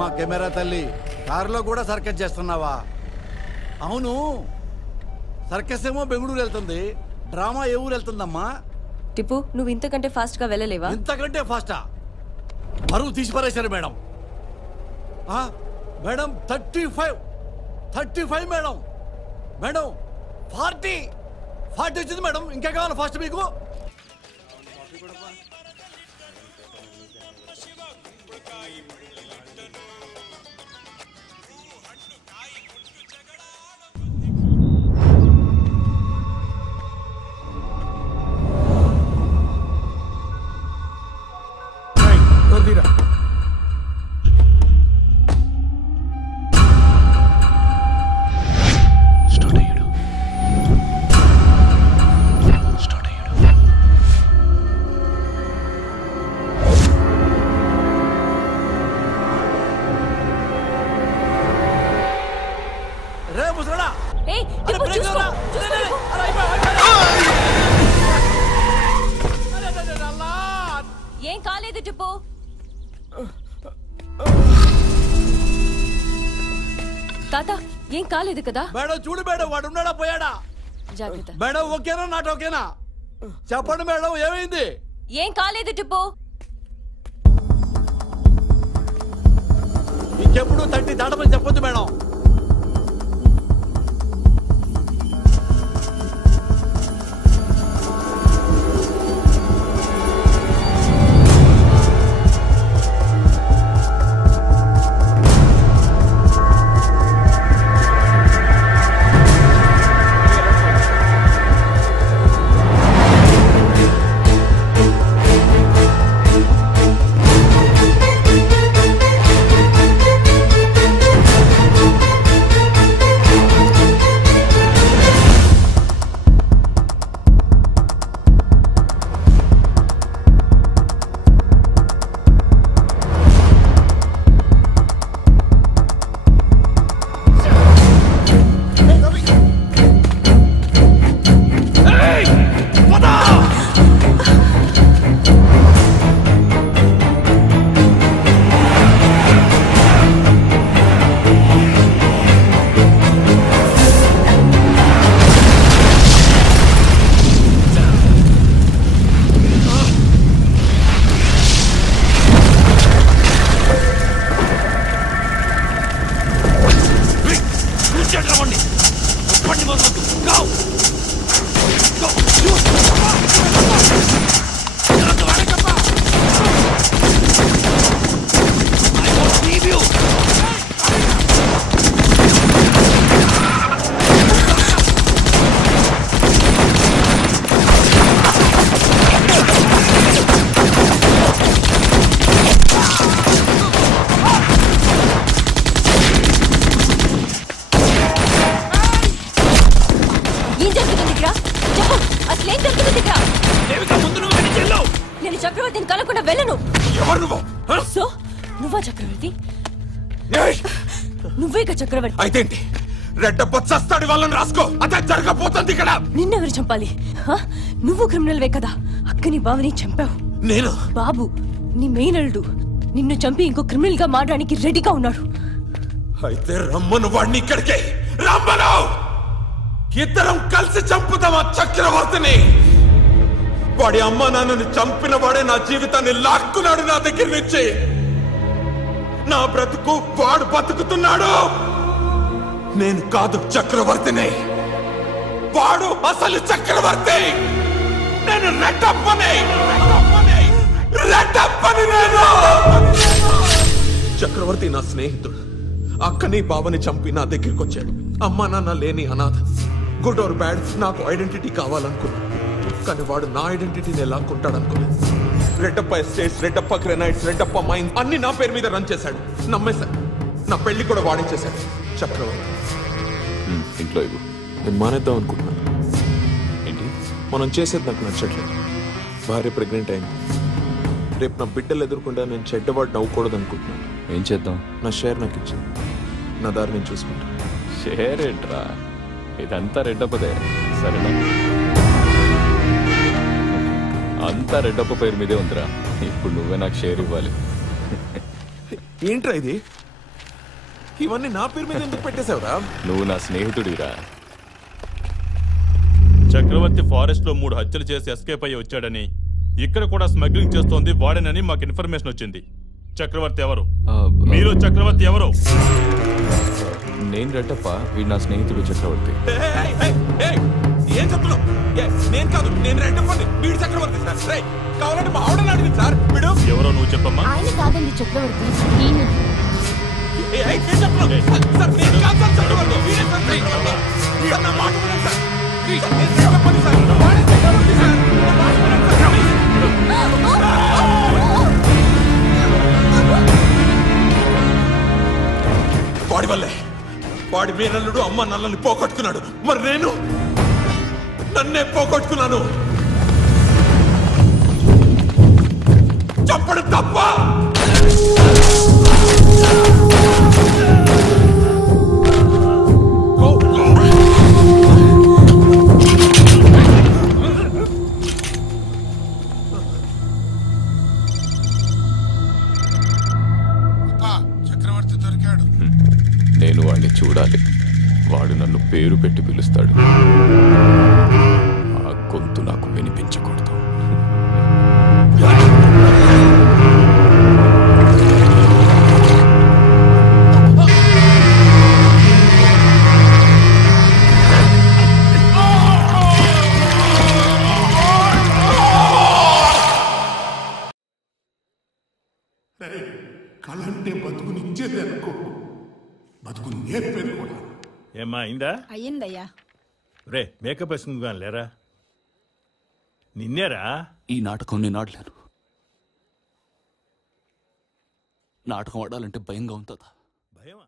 అమ్మా కెమెరా తల్లి, కారులో కూడా సర్కస్ చేస్తున్నావా? అవును, సర్కస్ ఏమో బెంగళూరు వెళ్తుంది, డ్రామా ఏ ఊరు వెళ్తుందమ్మా? టిప్పు, నువ్వు ఇంతకంటే ఫాస్ట్ గా వెళ్ళలేవా? ఇంతకంటే ఫాస్టా? బరువు తీసి పరేశారు మేడం. Madam 35 madam. మేడం 40 వచ్చింది మేడం. ఇంకా కావాలి ఫాస్ట్ మీకు? ఏం కాలేదు టిప్పు. తాత ఏం కాలేదు కదా? మేడం చూడు మేడం, వాడు ఉన్నాడా పోయాడా? జాగ్రత్త మేడం. ఓకేనా నాట్ ఓకేనా చెప్పండి మేడం, ఏమైంది? ఏం కాలేదు టిప్పు. ఇంకెప్పుడు 30 దాటమని చెప్పొద్దు మేడం. నేను చక్రవర్తిని కలకుండా వెళ్ళను. సో నువ్వా చక్రవర్తి? నువ్వేగా చక్రవర్తి. అయితే రెడ్డప్ప చస్తాడు, వాళ్ళని రాసుకో. అదే జరగబోతుంది ఇక్కడ. నిన్నెవరు చంపాలి? నువ్వు క్రిమినల్ వే కదా. అక్కని బావని చంపావు. నేను బాబు నీ మెయినల్డు నిన్ను చంపి ఇంకో క్రిమినల్ గా మారడానికి రెడీగా ఉన్నాడు. అయితే రమ్మను వాడిని ఇక్కడికే. రమ్మను, ఇద్దరం కలిసి చంపుతామా చక్రవర్తిని. వాడి అమ్మ నాన్నని చంపిన వాడే నా జీవితాన్ని లాక్కున్నాడు నా దగ్గర నుంచి. నా బ్రతుకు వాడు బతుకుతున్నాడు. నేను కాదు చక్రవర్తిని, వాడు అసలు చక్రవర్తి. నేను రెడ్డప్పని. నేను చక్రవర్తి నా స్నేహితుడు. అక్కని బావని చంపి నా దగ్గరికి వచ్చాడు. అమ్మా నాన్న లేని అనాథ. గుడ్ ఆర్ బ్యాడ్ నాకు ఐడెంటిటీ కావాలనుకున్నా, కానీ వాడు నా ఐడెంటిటీని లాక్కుంటాడనుకున్నా. Reddappa estates, Reddappa granites, Reddappa mines అన్ని నా పేరు మీద రన్ చేశాడు. నమ్మేశాడు. నా పెళ్లి కూడా వాడించేశాడు చక్రవర్తి. ఇంట్లో ఇవ్వు, నేను మానేద్దాం అనుకుంటున్నాను. ఏంటి మనం చేసేది నాకు నచ్చట్లేదు. భార్య ప్రెగ్నెంట్ అయింది. రేపు నా బిడ్డలు ఎదుర్కొంటా నేను చెడ్డవాడు నవ్వుకూడదు అనుకుంటున్నాను. ఏం చేద్దాం? నా షేర్ నాకు ఇచ్చింది, నా దారి నేను చూసుకుంటాను. షేర్ ఏంట్రా, ఇదంతా రెడ్డప్పదే. సరేనా? అంతా రెడ్డప్ప పేరు మీదే ఉందిరా. ఇప్పుడు నువ్వే నాకు షేర్ ఇవ్వాలి. ఏంట్రా ఇది? ఇవన్నీ నా పేరు మీద ఎందుకు పెట్టేశావురా? నువ్వు నా స్నేహితుడిరా. చక్రవర్తి ఫారెస్ట్ లో 3 హత్యలు చేసి ఎస్కేప్ అయ్యి వచ్చాడని, ఇక్కడ కూడా స్మగ్లింగ్ చేస్తోంది వాడేనని మాకు ఇన్ఫర్మేషన్ వచ్చింది. చక్రవర్తి ఎవరు? మీరు చక్రవర్తి ఎవరు? నేను రెడ్డప్ప, వీడు నా స్నేహితుడు చక్రవర్తి. ఏం చెప్తున్నావు? నేను కాదు, నేను రెడ్డప్పని. వీడు చక్రవర్తి సార్. రేయ్, కావాలంటే మా ఆవిడని అడిగింది సార్. వీడు ఎవరో నువ్వు చెప్పమ్మా. ఆయన కాదండి చక్రవర్తి, ఈయన. ఏం చెప్తున్నావు? సార్, నేను కాదు సార్ చక్రవర్తి. వీడే సార్ చక్రవర్తి. సార్, నా మాట వినండి సార్. నేను రెడ్డప్పని సార్. వాడే చక్రవర్తి సార్. నా మాట వినండి సార్. వాడి వల్లే వాడి మేనల్లుడు అమ్మ నల్లని పోగొట్టుకున్నాడు. మరి నేను నన్నే పోగొట్టుకున్నాను. చెప్పడం తప్ప? చక్రవర్తి దొరికాడు. నేను వాడిని చూడాలి. వాడు నన్ను పేరు పెట్టి పిలుస్తాడు. ఆ గొంతు నాకు వినిపించకూడదు. కళంటే బతుకునిచ్చేది అనుకో, బతుకుని నేర్పేది కూడా. ఏమ్మా అయిందా? అయ్యిందయ్యా. రే, మేకప్ వేసుకుందా లేరా? నిన్నేరా? ఈ నాటకం నేను ఆడలేను. నాటకం ఆడాలంటే భయంగా ఉంటుందా? భయమా?